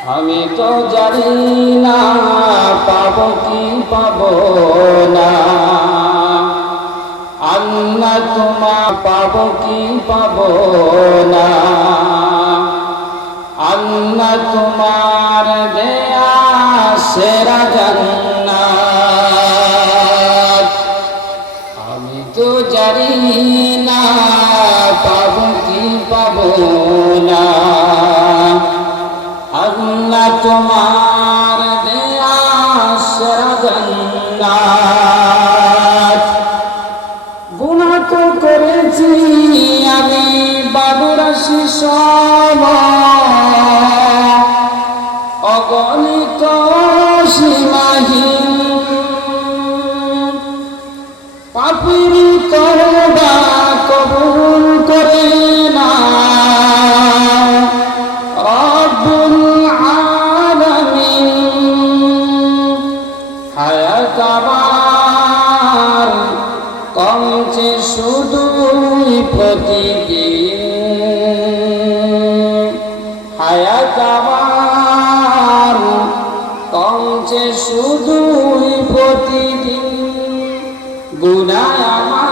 আমি তো জানি না পাবো কি পাবো না, আল্লাহ তোমার পাবো কি পাবো না, আল্লাহ তোমার দেয়া সেরা জান্নাত। আমি তো জানি না পাবো কি পাবো না, আল্লাহ তোমার দেয়া সেরা জান্নাত। গুনাহ তো করেছি আমি বাদুরাশি সব, অগণিত সীমাহীন, পাপীর তওবা কবুল করে না রব্বুল আলামিন। হায়াত আমার কমছে শুধুই প্রতিদিন, হায়াত আমার কমছে শুধুই প্রতিদিন, গুনাহ আমার